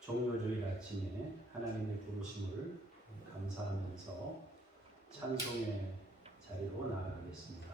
종료주일 아침에 하나님의 부르심을 감사하면서 찬송의 자리로 나아가겠습니다.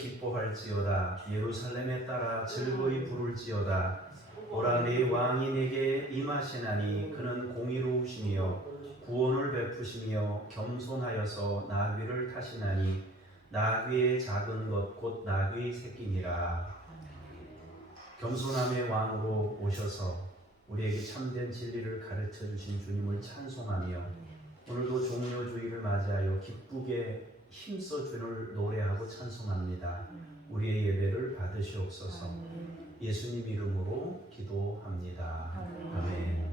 기뻐할지어다. 예루살렘에 따라 즐거이 부를지어다. 오라 내 왕이 내게 임하시나니 그는 공의로우시며 구원을 베푸시며 겸손하여서 나귀를 타시나니 나귀의 작은 것 곧 나귀의 새끼니라. 겸손함의 왕으로 오셔서 우리에게 참된 진리를 가르쳐 주신 주님을 찬송하며 오늘도 종료주의를 맞이하여 기쁘게 힘써 주를 노래하고 찬송합니다. 우리의 예배를 받으시옵소서. 예수님 이름으로 기도합니다. 아멘.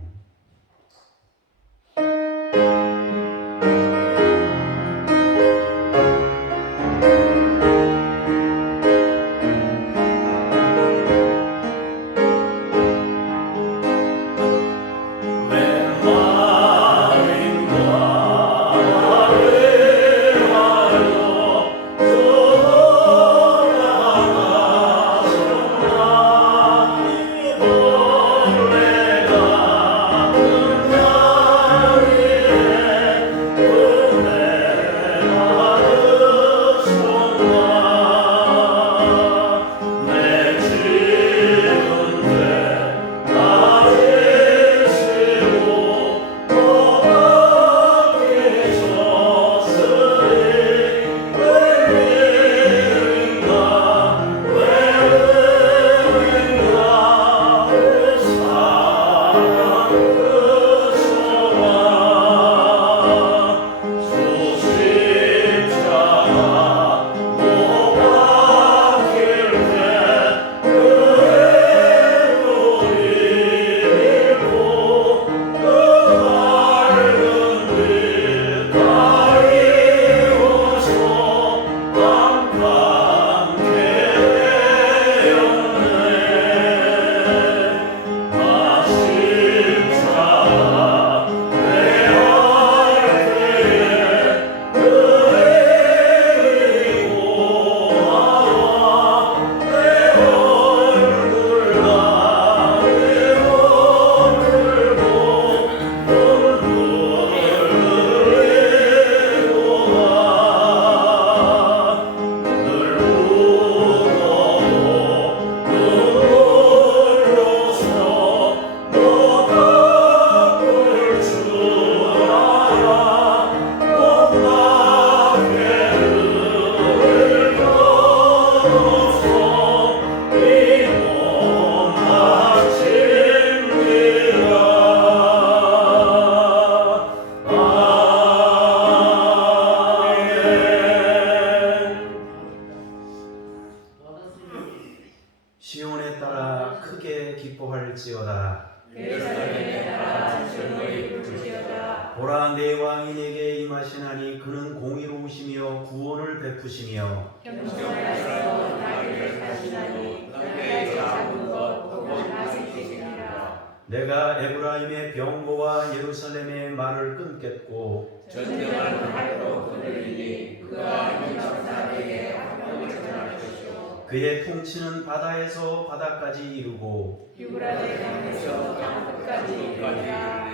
보라 내 왕이 내게 임하시나니 그는 공의로우시며 구원을 베푸시며 겸손하여서 나를 하시나니 나의 작은 것 또한 나를 지키리라. 내가 에브라임의 병거와 예루살렘의 말을 끊겠고 전쟁한 활로 끊으리니 그가 인천사대에 화평을 전할 것이요 그의 통치는 바다에서 바다까지 이르고 유브라데 강에서 땅끝까지 이르리라.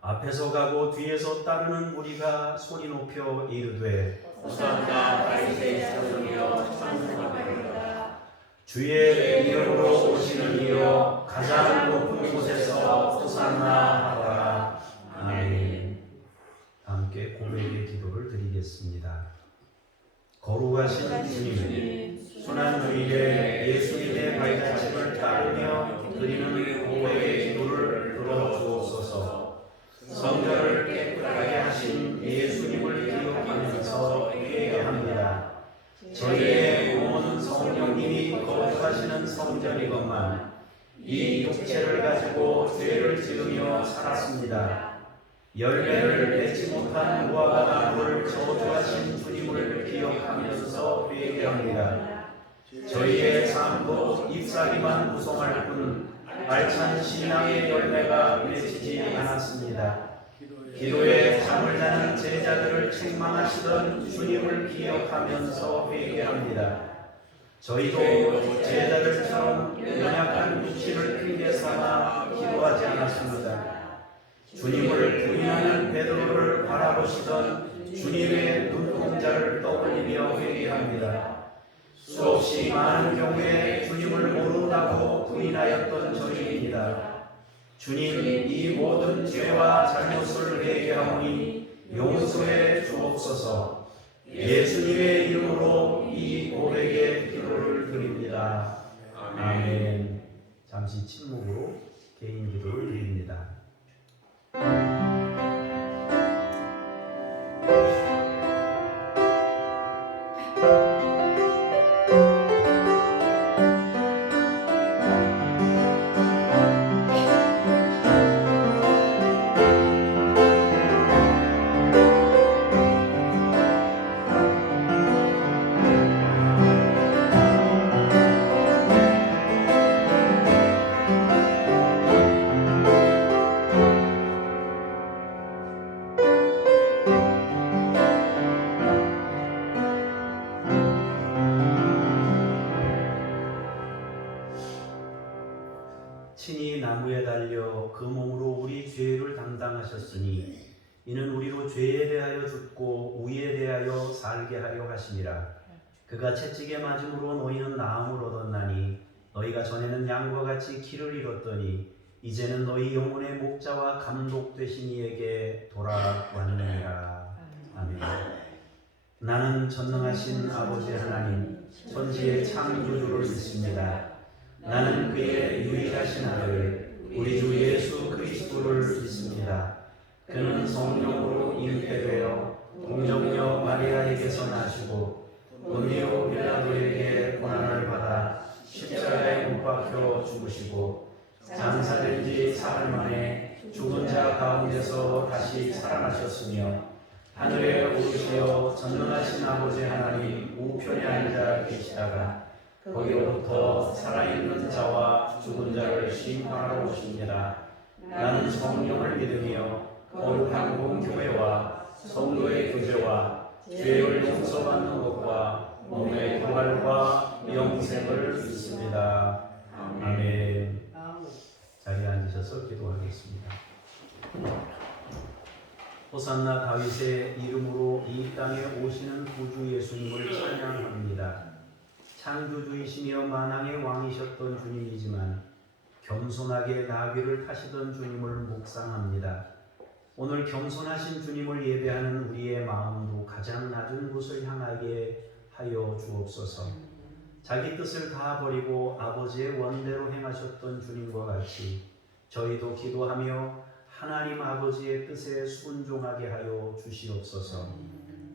앞에서 가고 뒤에서 따르는 무리가 소리 높여 이르되 호산나 다윗의 자손이여 찬송하리로다. 주의 이름으로 오시는 이여 가장 높은 곳에서 호산나 하라. 아멘. 함께 고백의 기도를 드리겠습니다. 거룩하신 주님, 순환 주일에 예수님의 발자취를 따르며 드리는 고백의 기도를 들어주옵소서. 성전을 깨끗하게 하신 예수님을 기억하면서 회개합니다. 저희의 몸은 성령님이 거주하시는 성전이건만 이 육체를 가지고 죄를 지으며 살았습니다. 열매를 맺지 못한 무화과 나무를 저주하신 주님을 기억하면서 회개합니다. 저희의 삶도 잎사귀만 구성할 뿐 알찬 신앙의 열매가 맺히지 않았습니다. 기도에 잠을 자는 제자들을 책망하시던 주님을 기억하면서 회개합니다. 저희도 제자들처럼 연약한 육신을 핑계 삼아 기도하지 않았습니다. 주님을 부인하는 베드로를 바라보시던 주님의 눈동자를 떠올리며 회개합니다. 수없이 많은 경우에 주님을 모른다고 부인하였던 저희입니다. 주님, 이 모든 죄와 잘못을 회개하오니 용서해 주옵소서. 예수님의 이름으로 이 고백의 기도를 드립니다. 아멘. 잠시 침묵으로 개인 기도를 드립니다. 친히 나무에 달려 그 몸으로 우리 죄를 담당하셨으니 이는 우리로 죄에 대하여 죽고 의에 대하여 살게 하려 하심이라. 그가 채찍에 맞음으로 너희는 나음을 얻었나니 너희가 전에는 양과 같이 길을 잃었더니 이제는 너희 영혼의 목자와 감독 되신 이에게 돌아왔느니라. 아멘. 나는 전능하신 아버지 하나님 천지의 창조주를 믿습니다. 나는 그의 유일하신 아들 우리 주 예수 그리스도를 믿습니다. 그는 성령으로 잉태되어 동정녀 마리아에게서 나시고 본디오 빌라도에게 고난을 받아 십자가에 못 박혀 죽으시고 장사된 지 사흘 만에 죽은 자 가운데서 다시 살아나셨으며 하늘에 오르시어 전능하신 아버지 하나님 우편에 앉아 계시다가 거기로부터 살아있는 자와 죽은 자를 심판하러 오십니다. 나는 성령을 믿으며 거룩한 공교회와 성도의 교제와 죄를 용서받는 것과 몸의 부활과 영생을 믿습니다. 아멘. 자리에 앉으셔서 기도하겠습니다. 호산나 다윗의 이름으로 이 땅에 오시는 구주 예수님을 찬양합니다. 창조주이시며 만왕의 왕이셨던 주님이지만 겸손하게 나귀를 타시던 주님을 묵상합니다. 오늘 겸손하신 주님을 예배하는 우리의 마음도 가장 낮은 곳을 향하게 하여 주옵소서. 자기 뜻을 다 버리고 아버지의 원대로 행하셨던 주님과 같이 저희도 기도하며 하나님 아버지의 뜻에 순종하게 하여 주시옵소서.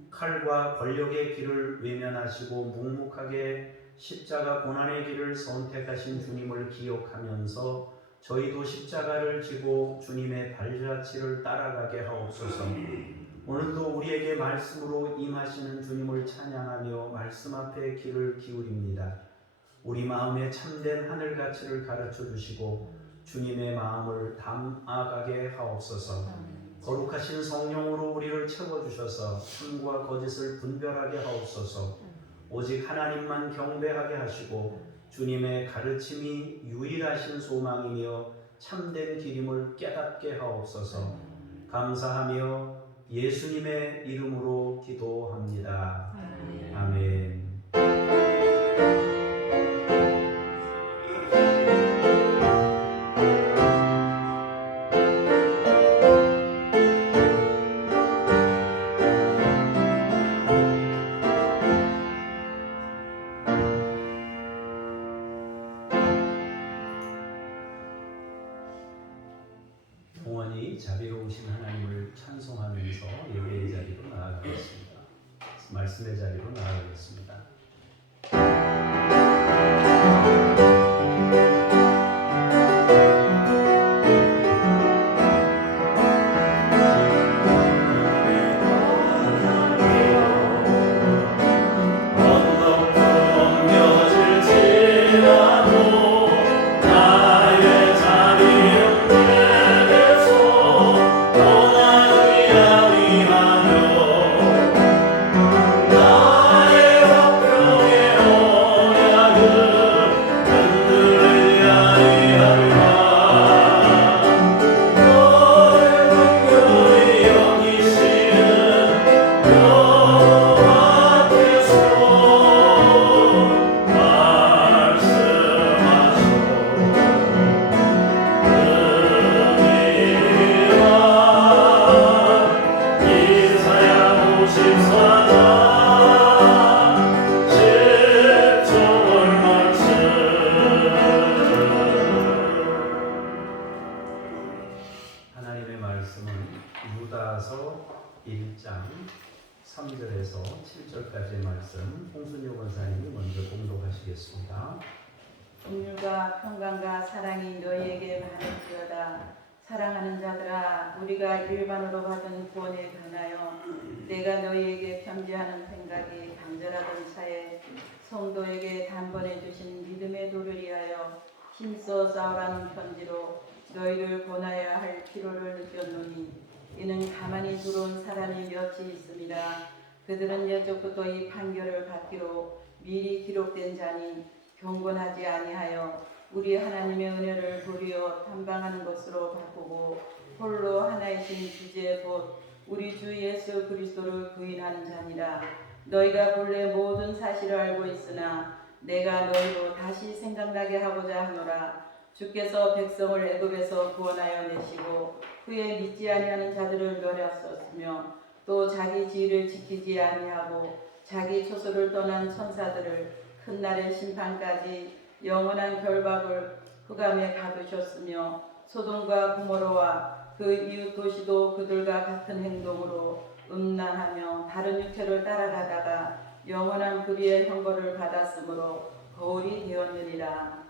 칼과 권력의 길을 외면하시고 묵묵하게 십자가 고난의 길을 선택하신 주님을 기억하면서 저희도 십자가를 지고 주님의 발자취를 따라가게 하옵소서. 오늘도 우리에게 말씀으로 임하시는 주님을 찬양하며 말씀 앞에 귀를 기울입니다. 우리 마음에 참된 하늘 가치를 가르쳐 주시고 주님의 마음을 담아가게 하옵소서. 거룩하신 성령으로 우리를 채워주셔서 참과 거짓을 분별하게 하옵소서. 오직 하나님만 경배하게 하시고 주님의 가르침이 유일하신 소망이며 참된 길임을 깨닫게 하옵소서. 감사하며 예수님의 이름으로 기도합니다. 아멘. 동원이 자비로우신 하나님을 찬송하면서 예배의 자리로 나아가겠습니다. 말씀의 자리로 나아가겠습니다. 하나님의 말씀은 유다서 1장 3절에서 7절까지의 말씀 홍순효 권사님이 먼저 봉독하시겠습니다. 긍휼과 평강과 사랑이 너희에게 많을지어다. 사랑하는 자들아, 우리가 일반으로 받은 구원에 관하여 내가 너희에게 편지하는 생각이 간절하던 차에 성도에게 단번에 주신 믿음의 도를 위하여 힘써 싸우라는 편지로 너희를 권하여야 할 필요를 느꼈노니 이는 가만히 들어온 사람이 몇이 있습니다. 그들은 예적부터 이 판결을 받기로 미리 기록된 자니 경건하지 아니하여 우리 하나님의 은혜를 도리어 탐방하는 것으로 바꾸고 홀로 하나이신 주제 곧 우리 주 예수 그리스도를 부인하는 자니라. 너희가 본래 모든 사실을 알고 있으나 내가 너희로 다시 생각나게 하고자 하노라. 주께서 백성을 애굽에서 구원하여 내시고 후에 믿지 아니하는 자들을 멸하셨으며 또 자기 지위를 지키지 아니하고 자기 초소를 떠난 천사들을 큰 날의 심판까지 영원한 결박을 흑암에 가두셨으며 소돔과 고모라와 그 이웃 도시도 그들과 같은 행동으로 음란하며 다른 육체를 따라가다가 영원한 불의의 형벌을 받았으므로 거울이 되었느니라.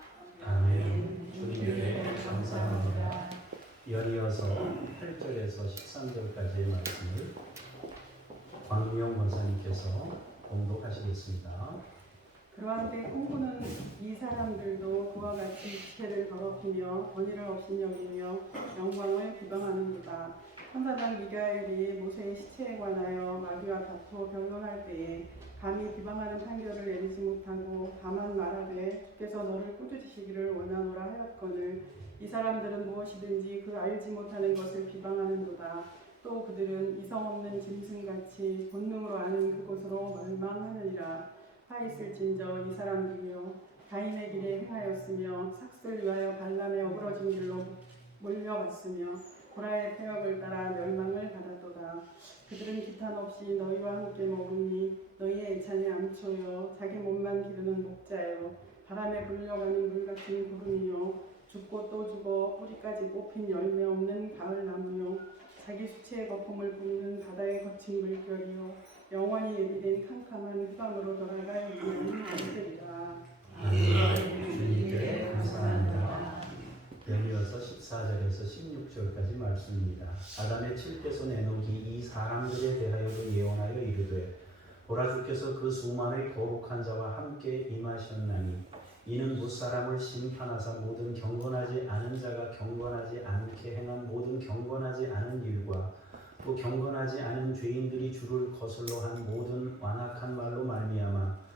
아멘. 주님께 감사합니다. 연이어서 8절에서 13절까지의 말씀을 광명 권사님께서 봉독하시겠습니다. 그러한데 꿈꾸는 이 사람들도 그와 같이 지체를 더럽히며 권위를 없이 여기며 영광을 비방하는도다. 천사장 미가엘이 모세의 시체에 관하여 마귀와 다투어 변론할 때에 감히 비방하는 판결을 내리지 못하고 다만 말하되 주께서 너를 꾸짖으시기를 원하노라 하였거늘 이 사람들은 무엇이든지 그 알지 못하는 것을 비방하는도다. 또 그들은 이성 없는 짐승같이 본능으로 아는 그것으로 멸망하느니라. 하있을진저 이 사람들이여 가인의 길에 행하였으며 삭슬 위하여 발람의 어그러진 길로 몰려갔으며 고라의 폐역을 따라 멸망을 받았도다. 그들은 기탄 없이 너희와 함께 먹으니 너희의 애찬이 암초여 자기 몸만 기르는 목자여 바람에 불려가는 물같은 구름이요 죽고 또 죽어 뿌리까지 뽑힌 열매 없는 가을나무요 자기 수치의 거품을 붓는 바다의 거친 물결이요 영원히 예비된 캄캄한 휘방으로 돌아갈 이는 없으리라. 주님께 감사합니다. 연이어서 이어서 14절에서 16절까지 말씀입니다. 아담의 칠개손 에녹이 이 사람들에 대하여도 예언하여 이르되 보라 주께서 그 수만의 거룩한 자와 함께 임하셨나니 이는 무사람을 심판하사 모든 경건하지 않은 자가 경건하지 않게 행한 모든 경건하지 않은 일과 또 경건하지 않은 죄인들이 주를 거슬러 한 모든 완악한 말로 말미암아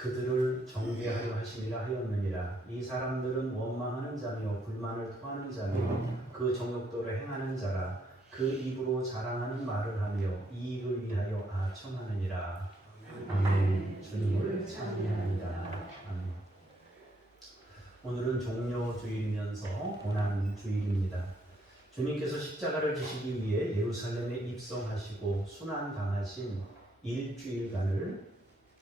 그들을 정죄하려 하심이라 하였느니라. 이 사람들은 원망하는 자며 불만을 토하는 자며 그 정욕대로 행하는 자라. 그 입으로 자랑하는 말을 하며 이익을 위하여 아첨하느니라. 아멘. 주님을 찬양합니다. 아멘. 오늘은 종료주일이면서 고난주일입니다. 주님께서 십자가를 지시기 위해 예루살렘에 입성하시고 순환당하신 일주일간을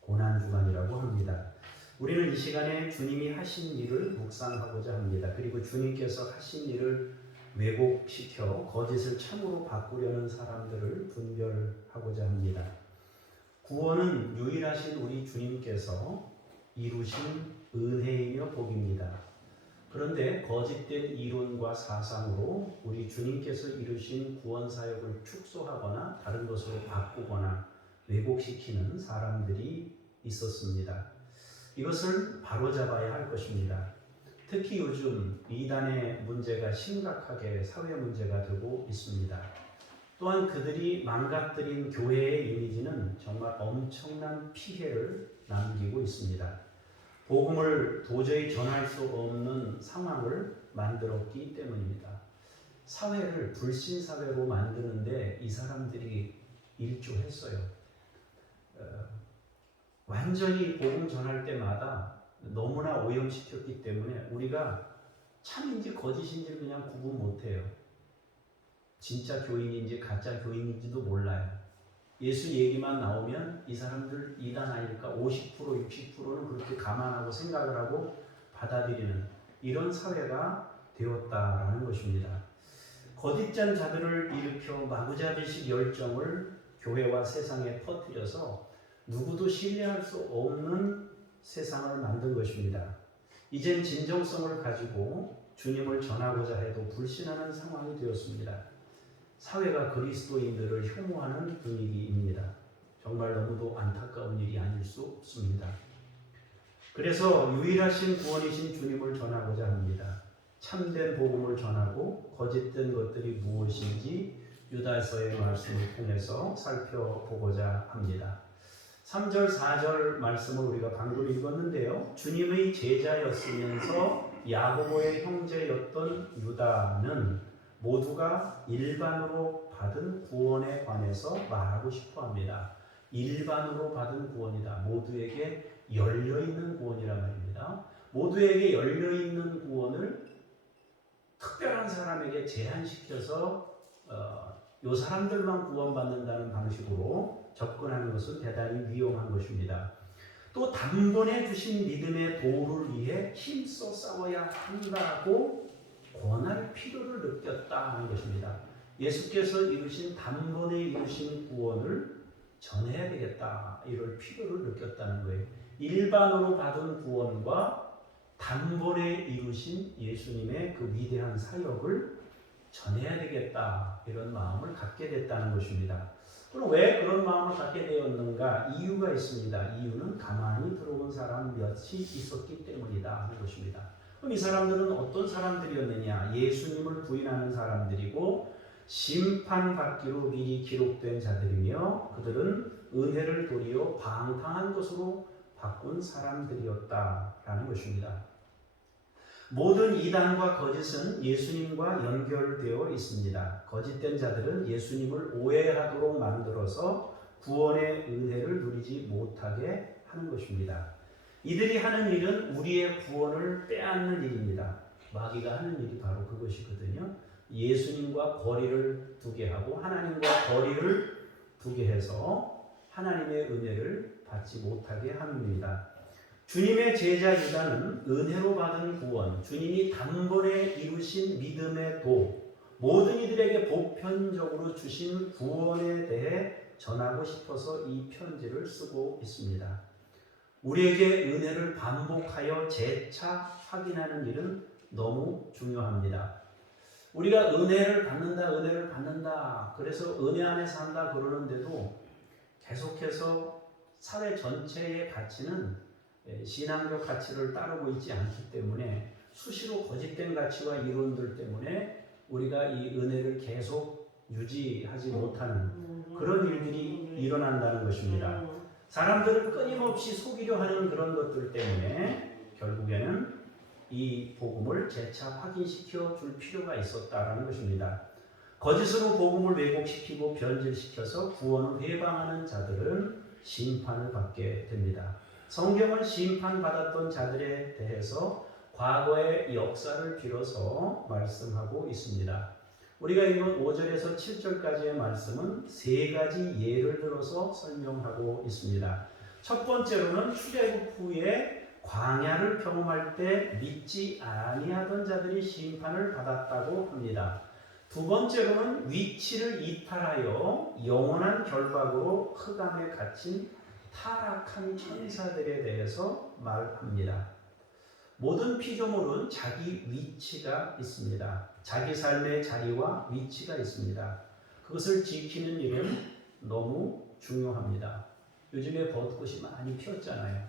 고난주간이라고 합니다. 우리는 이 시간에 주님이 하신 일을 묵상하고자 합니다. 그리고 주님께서 하신 일을 왜곡시켜 거짓을 참으로 바꾸려는 사람들을 분별하고자 합니다. 구원은 유일하신 우리 주님께서 이루신 은혜이며 복입니다. 그런데 거짓된 이론과 사상으로 우리 주님께서 이루신 구원 사역을 축소하거나 다른 것으로 바꾸거나 왜곡시키는 사람들이 있었습니다. 이것을 바로잡아야 할 것입니다. 특히 요즘 이단의 문제가 심각하게 사회 문제가 되고 있습니다. 또한 그들이 망가뜨린 교회의 이미지는 정말 엄청난 피해를 남기고 있습니다. 복음을 도저히 전할 수 없는 상황을 만들었기 때문입니다. 사회를 불신사회로 만드는데 이 사람들이 일조했어요. 완전히 복음 전할 때마다 너무나 오염시켰기 때문에 우리가 참인지 거짓인지 그냥 구분 못해요. 진짜 교인인지 가짜 교인인지도 몰라요. 예수 얘기만 나오면 이 사람들 이단 아닐까 50% 60%는 그렇게 감안하고 생각을 하고 받아들이는 이런 사회가 되었다라는 것입니다. 거짓된 자들을 일으켜 마구잡이식 열정을 교회와 세상에 퍼뜨려서 누구도 신뢰할 수 없는 세상을 만든 것입니다. 이젠 진정성을 가지고 주님을 전하고자 해도 불신하는 상황이 되었습니다. 사회가 그리스도인들을 혐오하는 분위기입니다. 정말 너무도 안타까운 일이 아닐 수 없습니다. 그래서 유일하신 구원이신 주님을 전하고자 합니다. 참된 복음을 전하고 거짓된 것들이 무엇인지 유다서의 말씀을 통해서 살펴보고자 합니다. 3절, 4절 말씀을 우리가 방금 읽었는데요. 주님의 제자였으면서 야고보의 형제였던 유다는 모두가 일반으로 받은 구원에 관해서 말하고 싶어 합니다. 일반으로 받은 구원이다. 모두에게 열려있는 구원이란 말입니다. 모두에게 열려있는 구원을 특별한 사람에게 제한시켜서 이 사람들만 구원받는다는 방식으로 접근하는 것은 대단히 위험한 것입니다. 또 단번에 주신 믿음의 도를 위해 힘써 싸워야 한다고 권할 필요를 느꼈다는 것입니다. 예수께서 이루신 단번에 이루신 구원을 전해야 되겠다. 이럴 필요를 느꼈다는 거예요. 일반으로 받은 구원과 단번에 이루신 예수님의 그 위대한 사역을 전해야 되겠다. 이런 마음을 갖게 됐다는 것입니다. 그럼 왜 그런 마음을 갖게 되었는가? 이유가 있습니다. 이유는 가만히 들어온 사람 몇이 있었기 때문이다 하는 것입니다. 그럼 이 사람들은 어떤 사람들이었느냐? 예수님을 부인하는 사람들이고 심판받기로 미리 기록된 자들이며 그들은 은혜를 도리어 방탕한 것으로 바꾼 사람들이었다라는 것입니다. 모든 이단과 거짓은 예수님과 연결되어 있습니다. 거짓된 자들은 예수님을 오해하도록 만들어서 구원의 은혜를 누리지 못하게 하는 것입니다. 이들이 하는 일은 우리의 구원을 빼앗는 일입니다. 마귀가 하는 일이 바로 그것이거든요. 예수님과 거리를 두게 하고 하나님과 거리를 두게 해서 하나님의 은혜를 받지 못하게 합니다. 주님의 제자 유다는 은혜로 받은 구원, 주님이 단번에 이루신 믿음의 도, 모든 이들에게 보편적으로 주신 구원에 대해 전하고 싶어서 이 편지를 쓰고 있습니다. 우리에게 은혜를 반복하여 재차 확인하는 일은 너무 중요합니다. 우리가 은혜를 받는다. 그래서 은혜 안에 산다 그러는데도 계속해서 사회 전체의 가치는 신앙적 가치를 따르고 있지 않기 때문에 수시로 거짓된 가치와 이론들 때문에 우리가 이 은혜를 계속 유지하지 못하는 그런 일들이 일어난다는 것입니다. 사람들을 끊임없이 속이려 하는 그런 것들 때문에 결국에는 이 복음을 재차 확인시켜 줄 필요가 있었다라는 것입니다. 거짓으로 복음을 왜곡시키고 변질시켜서 구원을 회방하는 자들은 심판을 받게 됩니다. 성경은 심판받았던 자들에 대해서 과거의 역사를 빌어서 말씀하고 있습니다. 우리가 읽은 5절에서 7절까지의 말씀은 세 가지 예를 들어서 설명하고 있습니다. 첫 번째로는 출애굽 후에 광야를 경험할 때 믿지 아니하던 자들이 심판을 받았다고 합니다. 두 번째로는 위치를 이탈하여 영원한 결박으로 흑암에 갇힌 타락한 천사들에 대해서 말합니다. 모든 피조물은 자기 위치가 있습니다. 자기 삶의 자리와 위치가 있습니다. 그것을 지키는 일은 너무 중요합니다. 요즘에 벚꽃이 많이 피었잖아요.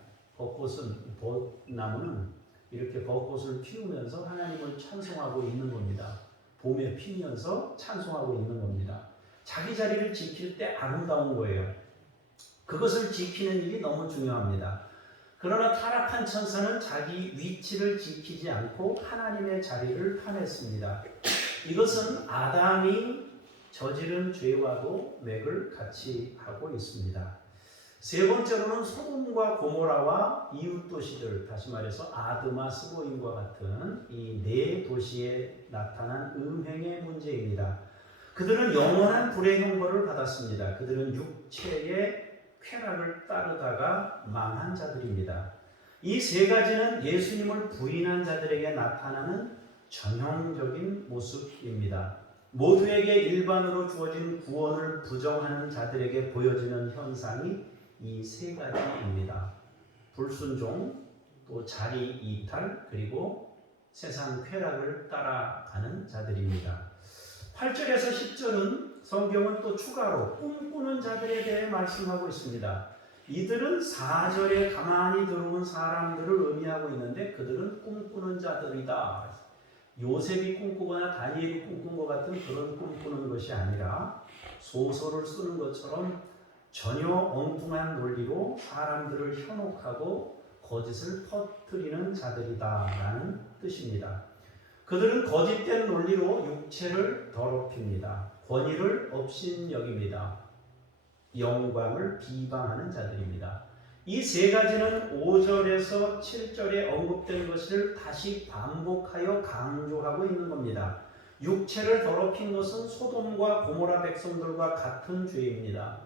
벚나무는 이렇게 벚꽃을 피우면서 하나님을 찬송하고 있는 겁니다. 봄에 피면서 찬송하고 있는 겁니다. 자기 자리를 지킬 때 아름다운 거예요. 그것을 지키는 일이 너무 중요합니다. 그러나 타락한 천사는 자기 위치를 지키지 않고 하나님의 자리를 파냈습니다. 이것은 아담이 저지른 죄와도 맥을 같이 하고 있습니다. 세 번째로는 소돔과 고모라와 이웃 도시들, 다시 말해서 아드마 스보임과 같은 이 네 도시에 나타난 음행의 문제입니다. 그들은 영원한 불의 형벌을 받았습니다. 그들은 육체의 쾌락을 따르다가 망한 자들입니다. 이 세 가지는 예수님을 부인한 자들에게 나타나는 전형적인 모습입니다. 모두에게 일반으로 주어진 구원을 부정하는 자들에게 보여지는 현상이 이 세 가지입니다. 불순종, 또 자리 이탈, 그리고 세상 쾌락을 따라가는 자들입니다. 8절에서 10절은 성경은 또 추가로 꿈꾸는 자들에 대해 말씀하고 있습니다. 이들은 4절에 가만히 들어온 사람들을 의미하고 있는데 그들은 꿈꾸는 자들이다. 요셉이 꿈꾸거나 다니엘이 꿈꾼 것 같은 그런 꿈꾸는 것이 아니라 소설을 쓰는 것처럼 전혀 엉뚱한 논리로 사람들을 현혹하고 거짓을 퍼뜨리는 자들이다라는 뜻입니다. 그들은 거짓된 논리로 육체를 더럽힙니다. 권위를 업신여깁니다. 영광을 비방하는 자들입니다. 이 세 가지는 5절에서 7절에 언급된 것을 다시 반복하여 강조하고 있는 겁니다. 육체를 더럽힌 것은 소돔과 고모라 백성들과 같은 죄입니다.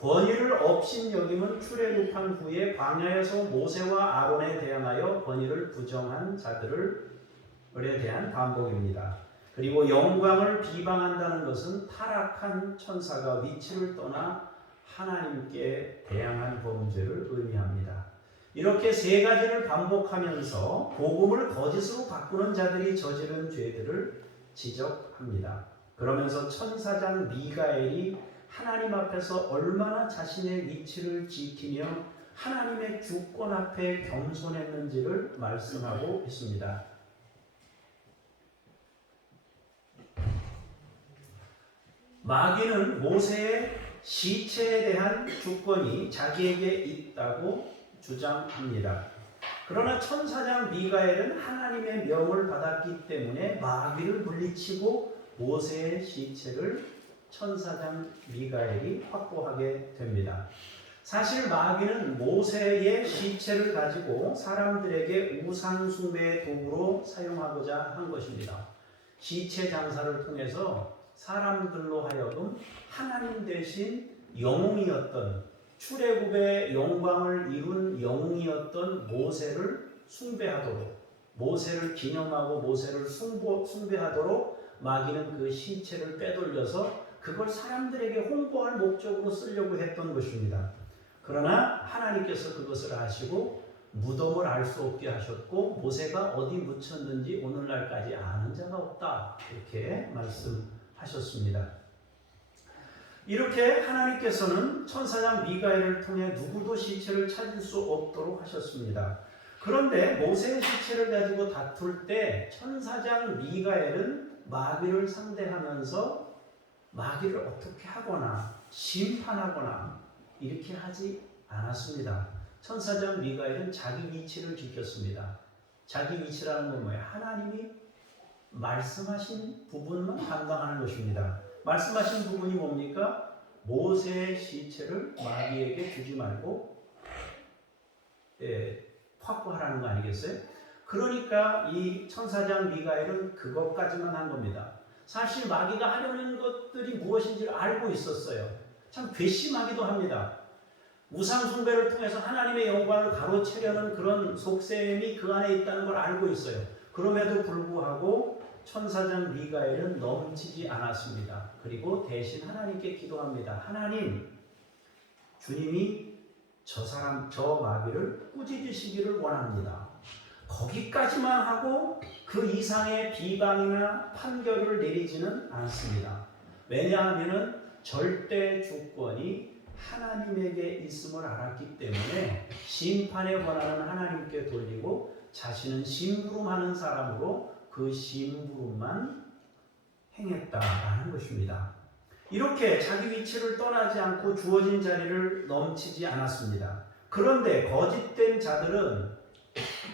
권위를 업신여김은 출애굽한 후에 광야에서 모세와 아론에 대항하여 권위를 부정한 자들에 대한 반복입니다. 그리고 영광을 비방한다는 것은 타락한 천사가 위치를 떠나 하나님께 대항한 범죄를 의미합니다. 이렇게 세 가지를 반복하면서 복음을 거짓으로 바꾸는 자들이 저지른 죄들을 지적합니다. 그러면서 천사장 미가엘이 하나님 앞에서 얼마나 자신의 위치를 지키며 하나님의 주권 앞에 겸손했는지를 말씀하고 있습니다. 마귀는 모세의 시체에 대한 주권이 자기에게 있다고 주장합니다. 그러나 천사장 미가엘은 하나님의 명을 받았기 때문에 마귀를 물리치고 모세의 시체를 천사장 미가엘이 확보하게 됩니다. 사실 마귀는 모세의 시체를 가지고 사람들에게 우상 숭배의 도구로 사용하고자 한 것입니다. 시체 장사를 통해서 사람들로 하여금 하나님 대신 영웅이었던 출애굽의 영광을 이룬 영웅이었던 모세를 숭배하도록, 모세를 기념하고 모세를 숭배하도록 마귀는 그 시체를 빼돌려서 그걸 사람들에게 홍보할 목적으로 쓰려고 했던 것입니다. 그러나 하나님께서 그것을 아시고 무덤을 알 수 없게 하셨고 모세가 어디 묻혔는지 오늘날까지 아는 자가 없다. 이렇게 말씀하셨습니다. 이렇게 하나님께서는 천사장 미가엘을 통해 누구도 시체를 찾을 수 없도록 하셨습니다. 그런데 모세의 시체를 가지고 다툴 때 천사장 미가엘은 마귀를 상대하면서 마귀를 어떻게 하거나 심판하거나 이렇게 하지 않았습니다. 천사장 미가엘은 자기 위치를 지켰습니다. 자기 위치라는 건 뭐예요? 하나님이 말씀하신 부분만 감당하는 것입니다. 말씀하신 부분이 뭡니까? 모세의 시체를 마귀에게 주지 말고 확보하라는 거 아니겠어요? 그러니까 이 천사장 미가엘은 그것까지만 한 겁니다. 사실 마귀가 하려는 것들이 무엇인지를 알고 있었어요. 참 괘씸하기도 합니다. 우상 숭배를 통해서 하나님의 영광을 가로채려는 그런 속셈이 그 안에 있다는 걸 알고 있어요. 그럼에도 불구하고 천사장 미가엘은 넘치지 않았습니다. 그리고 대신 하나님께 기도합니다. 하나님, 주님이 저 마귀를 꾸짖으시기를 원합니다. 거기까지만 하고 그 이상의 비방이나 판결을 내리지는 않습니다. 왜냐하면 절대 주권이 하나님에게 있음을 알았기 때문에 심판의 권한은 하나님께 돌리고 자신은 심부름하는 사람으로 그 심부름만 행했다라는 것입니다. 이렇게 자기 위치를 떠나지 않고 주어진 자리를 넘치지 않았습니다. 그런데 거짓된 자들은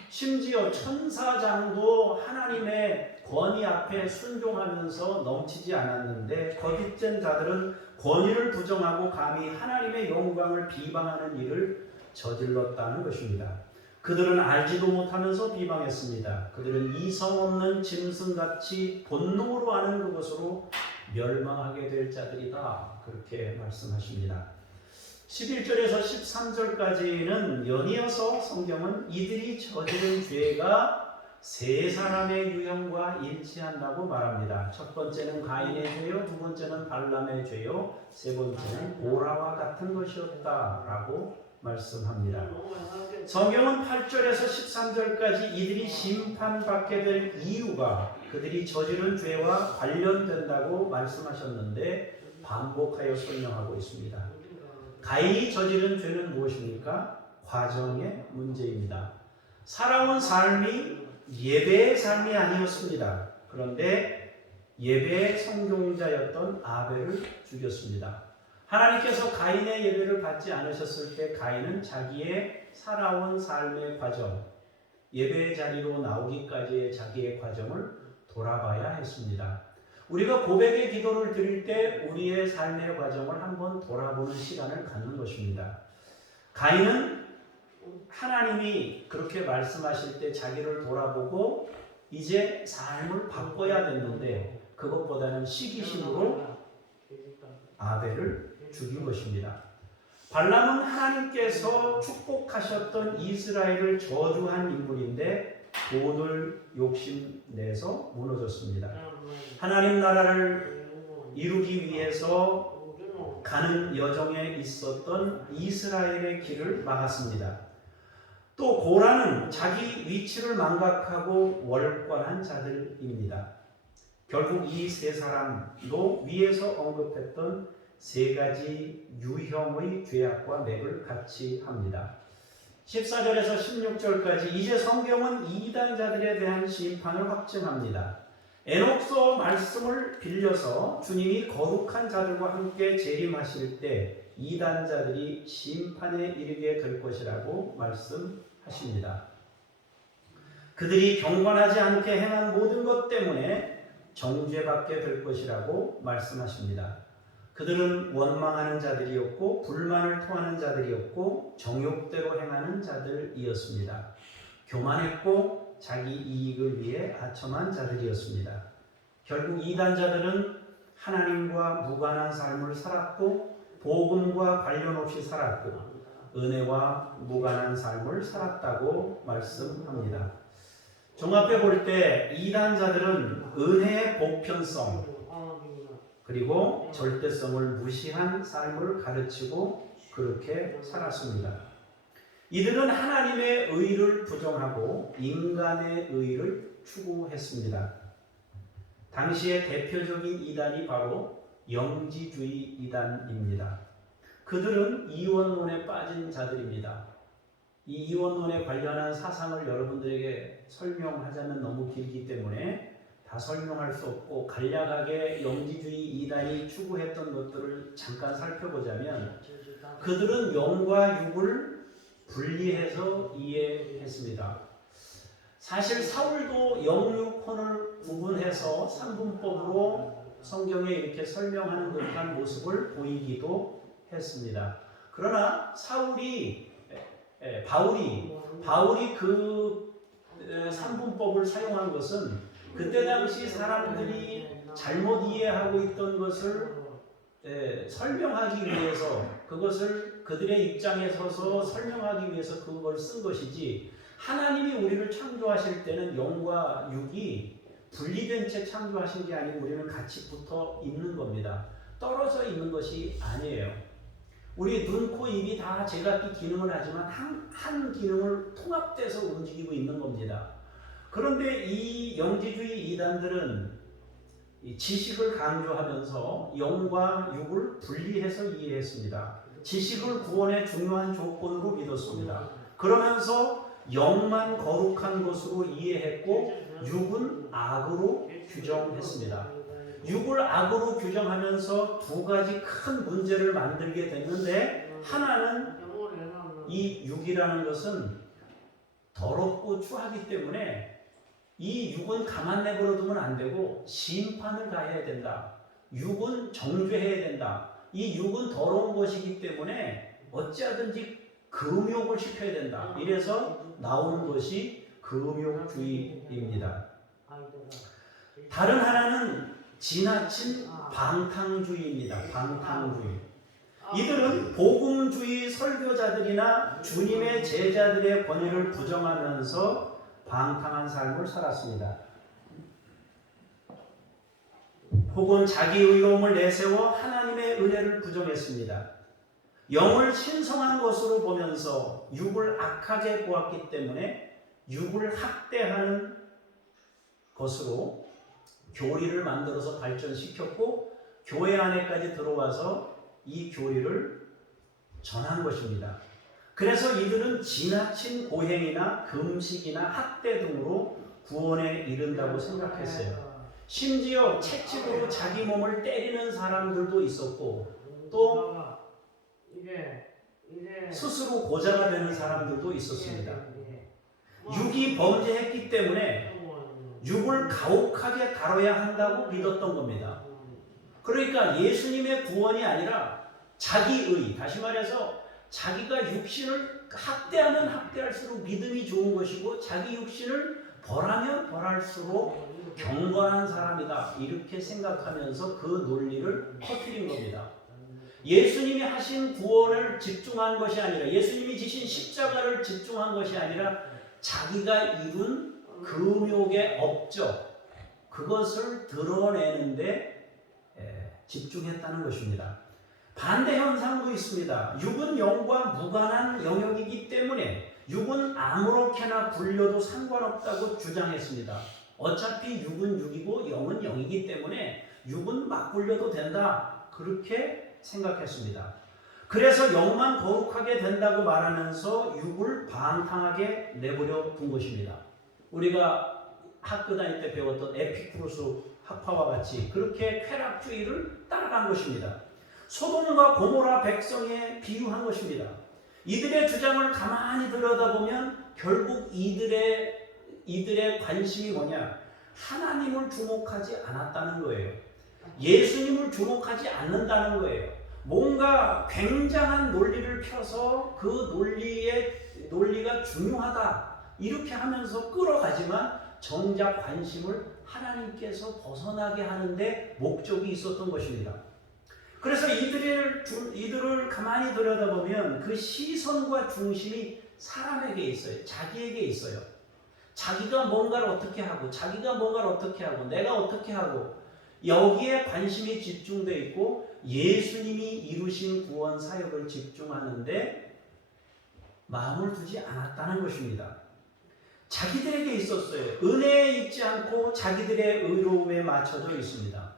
심지어 천사장도 하나님의 권위 앞에 순종하면서 넘치지 않았는데 거짓된 자들은 권위를 부정하고 감히 하나님의 영광을 비방하는 일을 저질렀다는 것입니다. 그들은 알지도 못하면서 비방했습니다. 그들은 이성 없는 짐승같이 본능으로 아는 그것으로 멸망하게 될 자들이다. 그렇게 말씀하십니다. 11절에서 13절까지는 연이어서 성경은 이들이 저지른 죄가 세 사람의 유형과 일치한다고 말합니다. 첫 번째는 가인의 죄요, 두 번째는 발람의 죄요, 세 번째는 고라와 같은 것이었다라고 말씀합니다. 성경은 8절에서 13절까지 이들이 심판받게 될 이유가 그들이 저지른 죄와 관련된다고 말씀하셨는데 반복하여 설명하고 있습니다. 가인이 저지른 죄는 무엇입니까? 과정의 문제입니다. 살아온 삶이 예배의 삶이 아니었습니다. 그런데 예배의 성종자였던 아벨을 죽였습니다. 하나님께서 가인의 예배를 받지 않으셨을 때 가인은 자기의 살아온 삶의 과정, 예배의 자리로 나오기까지의 자기의 과정을 돌아봐야 했습니다. 우리가 고백의 기도를 드릴 때 우리의 삶의 과정을 한번 돌아보는 시간을 갖는 것입니다. 가인은 하나님이 그렇게 말씀하실 때 자기를 돌아보고 이제 삶을 바꿔야 됐는데 그것보다는 시기심으로 아벨을 죽인 것입니다. 발람은 하나님께서 축복하셨던 이스라엘을 저주한 인물인데 돈을 욕심내서 무너졌습니다. 하나님 나라를 이루기 위해서 가는 여정에 있었던 이스라엘의 길을 막았습니다. 또 고라는 자기 위치를 망각하고 월권한 자들입니다. 결국 이 세 사람도 위에서 언급했던 세 가지 유형의 죄악과 맥을 같이 합니다. 14절에서 16절까지 이제 성경은 이단자들에 대한 심판을 확증합니다. 에녹서 말씀을 빌려서 주님이 거룩한 자들과 함께 재림하실 때 이단자들이 심판에 이르게 될 것이라고 말씀하십니다. 그들이 경건하지 않게 행한 모든 것 때문에 정죄받게 될 것이라고 말씀하십니다. 그들은 원망하는 자들이었고 불만을 토하는 자들이었고 정욕대로 행하는 자들이었습니다. 교만했고 자기 이익을 위해 아첨한 자들이었습니다. 결국 이단자들은 하나님과 무관한 삶을 살았고 복음과 관련 없이 살았고 은혜와 무관한 삶을 살았다고 말씀합니다. 종합해 볼 때 이단자들은 은혜의 보편성 그리고 절대성을 무시한 삶을 가르치고 그렇게 살았습니다. 이들은 하나님의 의를 부정하고 인간의 의를 추구했습니다. 당시의 대표적인 이단이 바로 영지주의 이단입니다. 그들은 이원론에 빠진 자들입니다. 이 이원론에 관련한 사상을 여러분들에게 설명하자면 너무 길기 때문에 다 설명할 수 없고 간략하게 영지주의 이단이 추구했던 것들을 잠깐 살펴보자면 그들은 영과 육을 분리해서 이해했습니다. 사실 사울도 영육혼을 구분해서 삼분법으로 성경에 이렇게 설명하는 듯한 모습을 보이기도 했습니다. 그러나 바울이 그 삼분법을 사용한 것은 그때 당시 사람들이 잘못 이해하고 있던 것을 설명하기 위해서, 그것을 그들의 입장에 서서 설명하기 위해서 그걸 쓴 것이지, 하나님이 우리를 창조하실 때는 영과 육이 분리된 채 창조하신 게 아니고 우리는 같이 붙어 있는 겁니다. 떨어져 있는 것이 아니에요. 우리 눈, 코, 입이 다 제각기 기능을 하지만 한 기능을 통합돼서 움직이고 있는 겁니다. 그런데 이 영지주의 이단들은 이 지식을 강조하면서 영과 육을 분리해서 이해했습니다. 지식을 구원의 중요한 조건으로 믿었습니다. 그러면서 영만 거룩한 것으로 이해했고 육은 악으로 규정했습니다. 육을 악으로 규정하면서 두 가지 큰 문제를 만들게 됐는데, 하나는 이 육이라는 것은 더럽고 추하기 때문에 이 육은 가만 내버려 두면 안 되고 심판을 가해야 된다. 육은 정죄해야 된다. 이 육은 더러운 것이기 때문에 어찌하든지 금욕을 시켜야 된다. 이래서 나오는 것이 금욕주의입니다. 다른 하나는 지나친 방탕주의입니다. 방탕주의. 이들은 복음주의 설교자들이나 주님의 제자들의 권위를 부정하면서 방탕한 삶을 살았습니다. 혹은 자기 의로움을 내세워 하나님의 은혜를 부정했습니다. 영을 신성한 것으로 보면서 육을 악하게 보았기 때문에 육을 학대하는 것으로 교리를 만들어서 발전시켰고, 교회 안에까지 들어와서 이 교리를 전한 것입니다. 그래서 이들은 지나친 고행이나 금식이나 학대 등으로 구원에 이른다고 생각했어요. 심지어 채찍으로 자기 몸을 때리는 사람들도 있었고, 또 스스로 고자가 되는 사람들도 있었습니다. 육이 범죄했기 때문에 육을 가혹하게 다뤄야 한다고 믿었던 겁니다. 그러니까 예수님의 구원이 아니라 자기의, 다시 말해서 자기가 육신을 학대하면 학대할수록 믿음이 좋은 것이고, 자기 육신을 벌하면 벌할수록 경건한 사람이다, 이렇게 생각하면서 그 논리를 퍼뜨린 겁니다. 예수님이 하신 구원을 집중한 것이 아니라, 예수님이 지신 십자가를 집중한 것이 아니라 자기가 이룬 금욕의 업적, 그것을 드러내는데 집중했다는 것입니다. 반대 현상도 있습니다. 육은 영과 무관한 영역이기 때문에 육은 아무렇게나 굴려도 상관없다고 주장했습니다. 어차피 육은 육이고 영은 영이기 때문에 육은 막 굴려도 된다, 그렇게 생각했습니다. 그래서 영만 거룩하게 된다고 말하면서 육을 방탕하게 내버려 둔 것입니다. 우리가 학교 다닐 때 배웠던 에피쿠로스 학파와 같이 그렇게 쾌락주의를 따라간 것입니다. 소돔과 고모라 백성에 비유한 것입니다. 이들의 주장을 가만히 들여다보면 결국 이들의 관심이 뭐냐? 하나님을 주목하지 않았다는 거예요. 예수님을 주목하지 않는다는 거예요. 뭔가 굉장한 논리를 펴서 그 논리가 중요하다, 이렇게 하면서 끌어가지만 정작 관심을 하나님께서 벗어나게 하는데 목적이 있었던 것입니다. 그래서 이들을 가만히 들여다보면 그 시선과 중심이 사람에게 있어요. 자기에게 있어요. 자기가 뭔가를 어떻게 하고, 내가 어떻게 하고, 여기에 관심이 집중되어 있고, 예수님이 이루신 구원 사역을 집중하는데 마음을 두지 않았다는 것입니다. 자기들에게 있었어요. 은혜에 있지 않고 자기들의 의로움에 맞춰져 있습니다.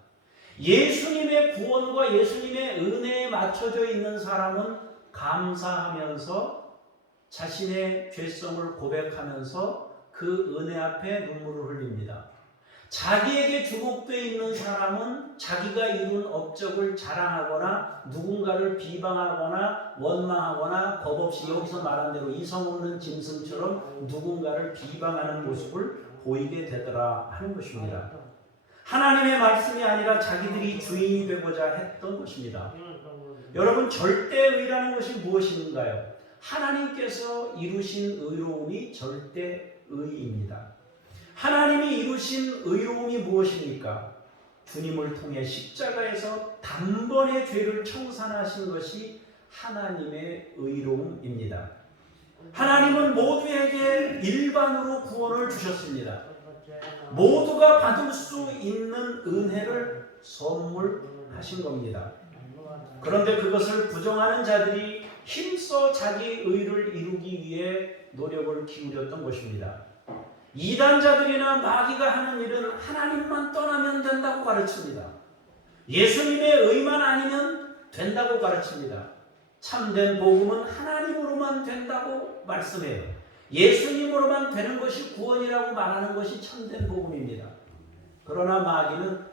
예수님의 구원과 예수님의 은혜에 맞춰져 있는 사람은 감사하면서 자신의 죄성을 고백하면서 그 은혜 앞에 눈물을 흘립니다. 자기에게 주목되어 있는 사람은 자기가 이룬 업적을 자랑하거나 누군가를 비방하거나 원망하거나 겁없이 여기서 말한 대로 이성 없는 짐승처럼 누군가를 비방하는 모습을 보이게 되더라 하는 것입니다. 하나님의 말씀이 아니라 자기들이 주인이 되고자 했던 것입니다. 여러분, 절대의라는 것이 무엇인가요? 하나님께서 이루신 의로움이 절대의입니다. 하나님이 이루신 의로움이 무엇입니까? 주님을 통해 십자가에서 단번에 죄를 청산하신 것이 하나님의 의로움입니다. 하나님은 모두에게 일반으로 구원을 주셨습니다. 모두가 받을 수 있는 은혜를 선물하신 겁니다. 그런데 그것을 부정하는 자들이 힘써 자기 의를 이루기 위해 노력을 기울였던 것입니다. 이단자들이나 마귀가 하는 일은 하나님만 떠나면 된다고 가르칩니다. 예수님의 의만 아니면 된다고 가르칩니다. 참된 복음은 하나님으로만 된다고 말씀해요. 예수님으로만 되는 것이 구원이라고 말하는 것이 참된 복음입니다. 그러나 마귀는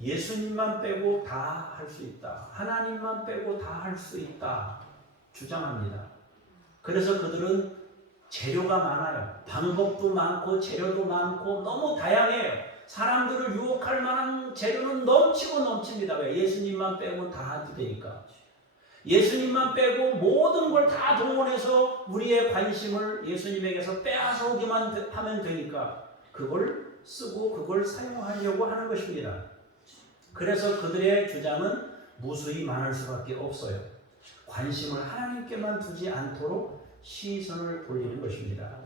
예수님만 빼고 다 할 수 있다. 하나님만 빼고 다 할 수 있다. 주장합니다. 그래서 그들은 재료가 많아요. 방법도 많고 재료도 많고 너무 다양해요. 사람들을 유혹할 만한 재료는 넘치고 넘칩니다. 왜? 예수님만 빼고 다 해도 되니까. 예수님만 빼고 모든 걸 다 동원해서 우리의 관심을 예수님에게서 빼앗아 오기만 하면 되니까 그걸 쓰고 그걸 사용하려고 하는 것입니다. 그래서 그들의 주장은 무수히 많을 수밖에 없어요. 관심을 하나님께만 두지 않도록 시선을 돌리는 것입니다.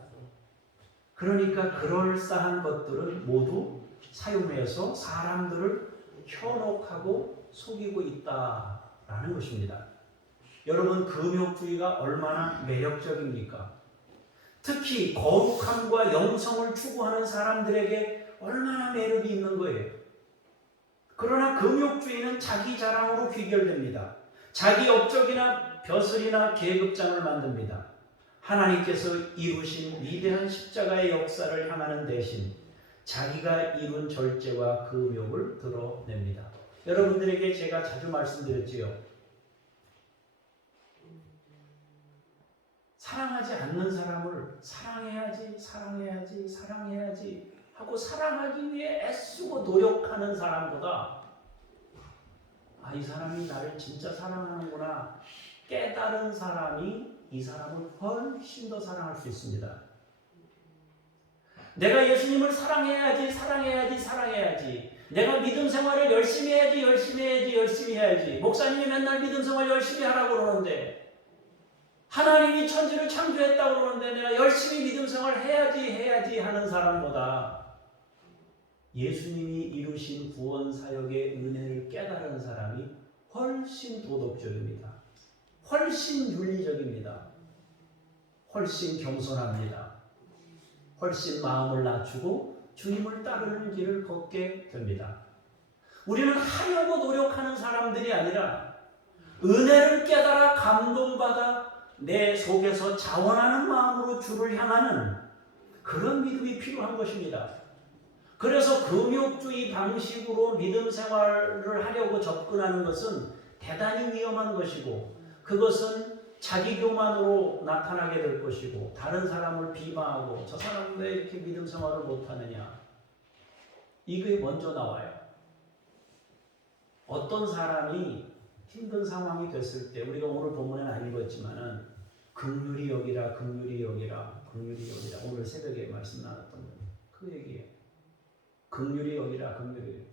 그러니까 그럴싸한 것들을 모두 사용해서 사람들을 현혹하고 속이고 있다라는 것입니다. 여러분, 금욕주의가 얼마나 매력적입니까? 특히 거룩함과 영성을 추구하는 사람들에게 얼마나 매력이 있는 거예요. 그러나 금욕주의는 자기 자랑으로 귀결됩니다. 자기 업적이나 벼슬이나 계급장을 만듭니다. 하나님께서 이루신 위대한 십자가의 역사를 향하는 대신 자기가 이룬 절제와 금욕을 드러냅니다. 여러분들에게 제가 자주 말씀드렸지요. 사랑하지 않는 사람을 사랑해야지, 사랑해야지, 사랑해야지 하고 사랑하기 위해 애쓰고 노력하는 사람보다 이 사람이 나를 진짜 사랑하는구나 깨달은 사람이 이 사람을 훨씬 더 사랑할 수 있습니다. 내가 예수님을 사랑해야지, 사랑해야지, 사랑해야지. 내가 믿음 생활을 열심히 해야지, 열심히 해야지, 열심히 해야지. 목사님이 맨날 믿음 생활 열심히 하라고 그러는데 하나님이 천지를 창조했다고 그러는데 내가 열심히 믿음 생활 해야지 하는 사람보다 예수님이 이루신 구원 사역의 은혜를 깨달은 사람이 훨씬 도덕적입니다. 훨씬 윤리적입니다. 훨씬 겸손합니다. 훨씬 마음을 낮추고 주님을 따르는 길을 걷게 됩니다. 우리는 하려고 노력하는 사람들이 아니라 은혜를 깨달아 감동받아 내 속에서 자원하는 마음으로 주를 향하는 그런 믿음이 필요한 것입니다. 그래서 금욕주의 방식으로 믿음 생활을 하려고 접근하는 것은 대단히 위험한 것이고 그것은 자기 교만으로 나타나게 될 것이고 다른 사람을 비방하고 저 사람은 왜 이렇게 믿음 생활을 못하느냐 이게 먼저 나와요. 어떤 사람이 힘든 상황이 됐을 때 우리가 오늘 본문에는 안 읽었지만은 긍휼히 여기라 긍휼히 여기라 긍휼히 여기라 오늘 새벽에 말씀 나눴던 그 얘기예요. 긍휼히 여기라 긍휼히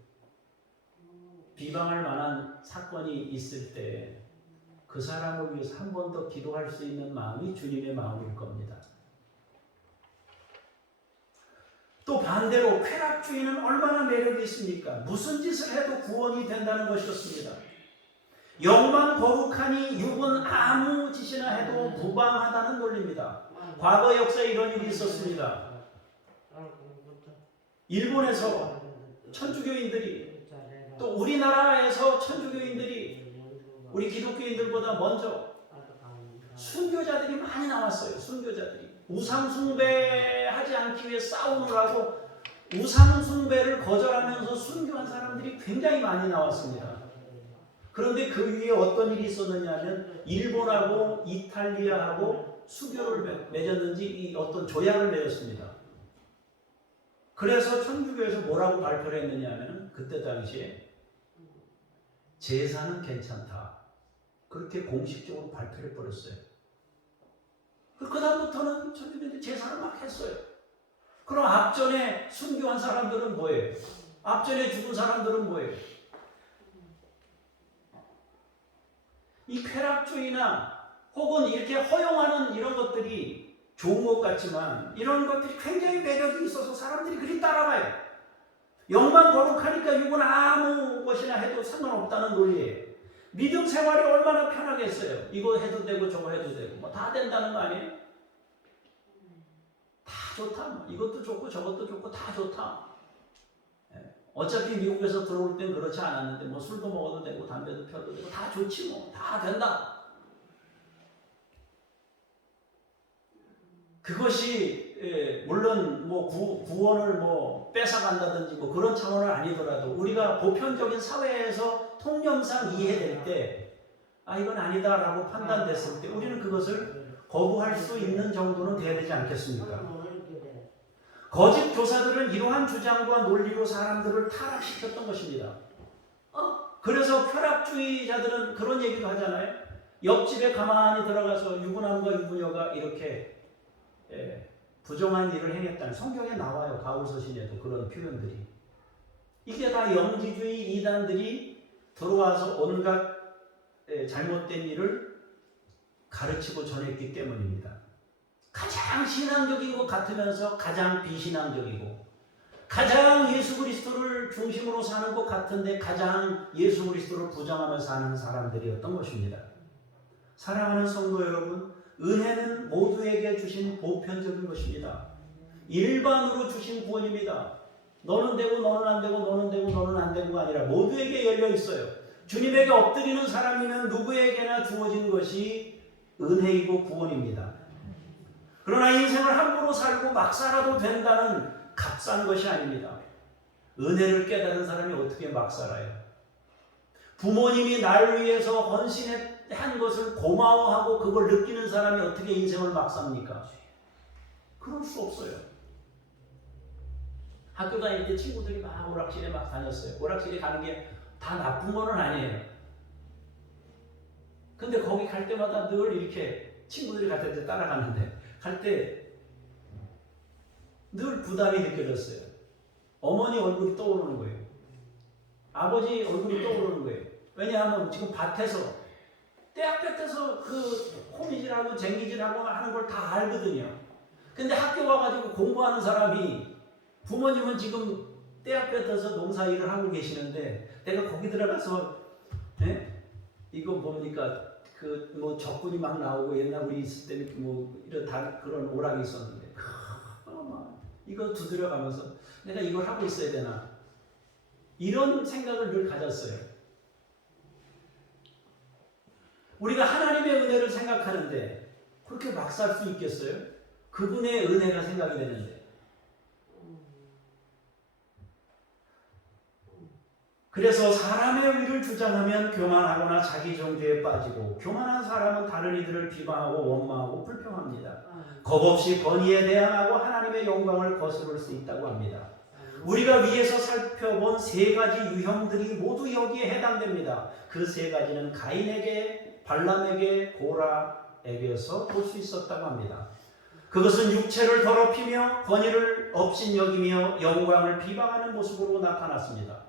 비방할 만한 사건이 있을 때 그 사람을 위해서 한 번 더 기도할 수 있는 마음이 주님의 마음일 겁니다. 또 반대로 쾌락주의는 얼마나 매력이 있습니까? 무슨 짓을 해도 구원이 된다는 것이었습니다. 영만 거룩하니 육은 아무 짓이나 해도 무방하다는 논리입니다. 과거 역사에 이런 일이 있었습니다. 일본에서 천주교인들이, 또 우리나라에서 천주교인들이 우리 기독교인들보다 먼저 순교자들이 많이 나왔어요. 순교자들이 우상 숭배하지 않기 위해 싸우느라고 우상 숭배를 거절하면서 순교한 사람들이 굉장히 많이 나왔습니다. 그런데 그 위에 어떤 일이 있었느냐 하면 일본하고 이탈리아하고 수교를 맺었는지 이 어떤 조약을 맺었습니다. 그래서 천주교에서 뭐라고 발표를 했느냐 하면 그때 당시에 제사는 괜찮다. 그렇게 공식적으로 발표를 해버렸어요. 그 다음부터는 천주교들이 제사를 막 했어요. 그럼 앞전에 순교한 사람들은 뭐예요? 앞전에 죽은 사람들은 뭐예요? 이 쾌락주의나 혹은 이렇게 허용하는 이런 것들이 좋은 것 같지만 이런 것들이 굉장히 매력이 있어서 사람들이 그리 따라가요. 영만 거룩하니까 이건 아무 것이나 해도 상관없다는 논리예요. 믿음 생활이 얼마나 편하겠어요. 이거 해도 되고 저거 해도 되고 뭐 다 된다는 거 아니에요? 다 좋다. 뭐. 이것도 좋고 저것도 좋고 다 좋다. 어차피 미국에서 들어올 땐 그렇지 않았는데 뭐 술도 먹어도 되고 담배도 펴도 되고 다 좋지 뭐. 다 된다. 그것이 물론 뭐 구원을 뭐 뺏어간다든지 뭐 그런 차원은 아니더라도 우리가 보편적인 사회에서 통념상 이해될 때 아 이건 아니다라고 판단됐을 때 우리는 그것을 거부할 수 있는 정도는 돼야 되지 않겠습니까? 거짓 교사들은 이러한 주장과 논리로 사람들을 타락시켰던 것입니다. 그래서 쾌락주의자들은 그런 얘기도 하잖아요. 옆집에 가만히 들어가서 유부남과 유부녀가 이렇게 부정한 일을 행했다는 성경에 나와요. 가호서신에도 그런 표현들이. 이게 다 영지주의 이단들이 들어와서 온갖 잘못된 일을 가르치고 전했기 때문입니다. 가장 신앙적인 것 같으면서 가장 비신앙적이고 가장 예수 그리스도를 중심으로 사는 것 같은데 가장 예수 그리스도를 부정하며 사는 사람들이었던 것입니다. 사랑하는 성도 여러분, 은혜는 모두에게 주신 보편적인 것입니다. 일반으로 주신 구원입니다. 너는 되고 너는 안 되고 너는 되고 너는 안 되고가 아니라 모두에게 열려 있어요. 주님에게 엎드리는 사람이면 누구에게나 주어진 것이 은혜이고 구원입니다. 그러나 인생을 함부로 살고 막 살아도 된다는 값싼 것이 아닙니다. 은혜를 깨달은 사람이 어떻게 막 살아요? 부모님이 날 위해서 헌신한 것을 고마워하고 그걸 느끼는 사람이 어떻게 인생을 막 삽니까? 그럴 수 없어요. 학교 다닐 때 친구들이 막 오락실에 막 다녔어요. 오락실에 가는 게 다 나쁜 거는 아니에요. 근데 거기 갈 때마다 늘 이렇게 친구들이 갈 때 따라가는데 갈 때 늘 부담이 느껴졌어요. 어머니 얼굴이 떠오르는 거예요. 아버지 얼굴이 떠오르는 거예요. 왜냐하면 지금 밭에서 떼약볕에서 그 호미질하고 쟁기질하고 하는 걸 다 알거든요. 근데 학교 와가지고 공부하는 사람이 부모님은 지금 떼약볕에서 농사 일을 하고 계시는데 내가 거기 들어가서 이거 뭡니까 그 뭐 적군이 막 나오고 옛날 우리 있을 때는 뭐 이런 그런 오락이 있었는데 이거 두드려가면서 내가 이걸 하고 있어야 되나 이런 생각을 늘 가졌어요. 우리가 하나님의 은혜를 생각하는데 그렇게 막 살 수 있겠어요? 그분의 은혜가 생각이 되는데 그래서 사람의 의를 주장하면 교만하거나 자기 정죄에 빠지고 교만한 사람은 다른 이들을 비방하고 원망하고 불평합니다. 겁없이 권위에 대항하고 하나님의 영광을 거스를 수 있다고 합니다. 우리가 위에서 살펴본 세 가지 유형들이 모두 여기에 해당됩니다. 그 세 가지는 가인에게, 발람에게, 고라에게서 볼 수 있었다고 합니다. 그것은 육체를 더럽히며 권위를 업신여기며 영광을 비방하는 모습으로 나타났습니다.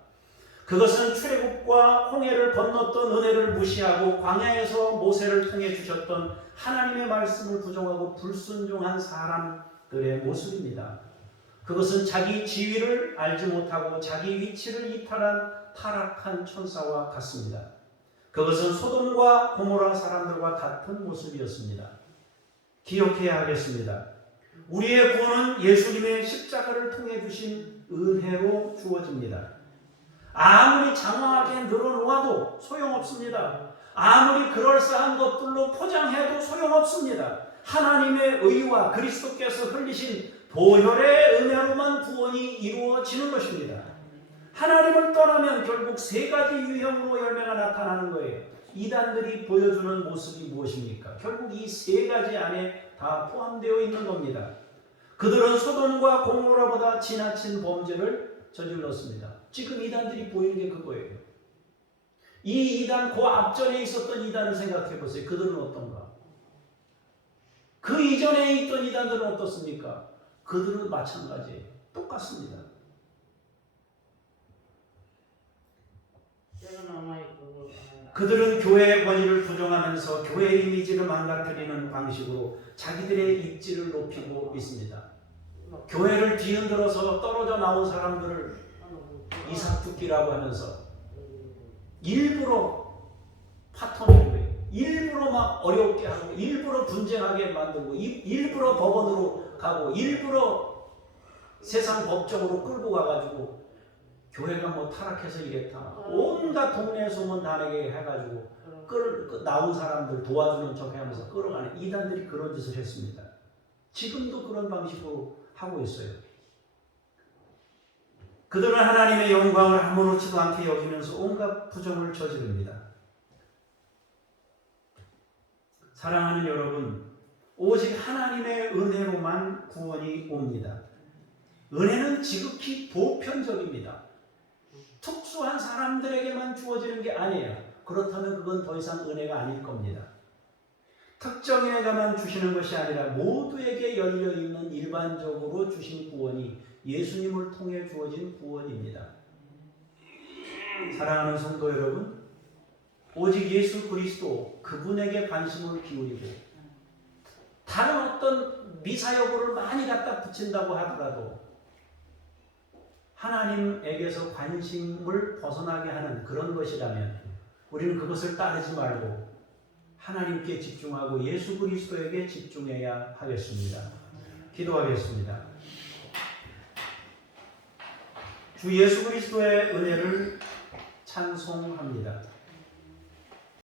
그것은 출애굽과 홍해를 건넜던 은혜를 무시하고 광야에서 모세를 통해 주셨던 하나님의 말씀을 부정하고 불순종한 사람들의 모습입니다. 그것은 자기 지위를 알지 못하고 자기 위치를 이탈한 타락한 천사와 같습니다. 그것은 소돔과 고모라 사람들과 같은 모습이었습니다. 기억해야 하겠습니다. 우리의 구원은 예수님의 십자가를 통해 주신 은혜로 주어집니다. 아무리 장황하게 늘어놓아도 소용없습니다. 아무리 그럴싸한 것들로 포장해도 소용없습니다. 하나님의 의와 그리스도께서 흘리신 보혈의 은혜로만 구원이 이루어지는 것입니다. 하나님을 떠나면 결국 세 가지 유형으로 열매가 나타나는 거예요. 이단들이 보여주는 모습이 무엇입니까? 결국 이 세 가지 안에 다 포함되어 있는 겁니다. 그들은 소돔과 고모라보다 지나친 범죄를 저질렀습니다. 지금 이단들이 보이는 게 그거예요. 이 이단, 그 앞전에 있었던 이단을 생각해 보세요. 그들은 어떤가? 그 이전에 있던 이단들은 어떻습니까? 그들은 마찬가지예요. 똑같습니다. 그들은 교회의 권위를 부정하면서 교회의 이미지를 망가뜨리는 방식으로 자기들의 입지를 높이고 있습니다. 교회를 뒤흔들어서 떨어져 나온 사람들을 이삭죽기라고 하면서 일부러 파토내는 거예요. 일부러 막 어렵게 하고, 일부러 분쟁하게 만들고, 일부러 법원으로 가고, 일부러 세상 법적으로 끌고 가가지고 교회가 뭐 타락해서 이랬다. 온갖 동네 소문 다내게 해가지고 나온 사람들 도와주는 척 하면서 끌어가는 이단들이 그런 짓을 했습니다. 지금도 그런 방식으로 하고 있어요. 그들은 하나님의 영광을 아무렇지도 않게 여기면서 온갖 부정을 저지릅니다. 사랑하는 여러분, 오직 하나님의 은혜로만 구원이 옵니다. 은혜는 지극히 보편적입니다. 특수한 사람들에게만 주어지는 게 아니에요. 그렇다면 그건 더 이상 은혜가 아닐 겁니다. 특정에게만 주시는 것이 아니라 모두에게 열려있는 일반적으로 주신 구원이 예수님을 통해 주어진 구원입니다. 사랑하는 성도 여러분, 오직 예수 그리스도 그분에게 관심을 기울이고 다른 어떤 미사여구를 많이 갖다 붙인다고 하더라도 하나님에게서 관심을 벗어나게 하는 그런 것이라면 우리는 그것을 따르지 말고 하나님께 집중하고 예수 그리스도에게 집중해야 하겠습니다. 기도하겠습니다. 주 예수 그리스도의 은혜를 찬송합니다.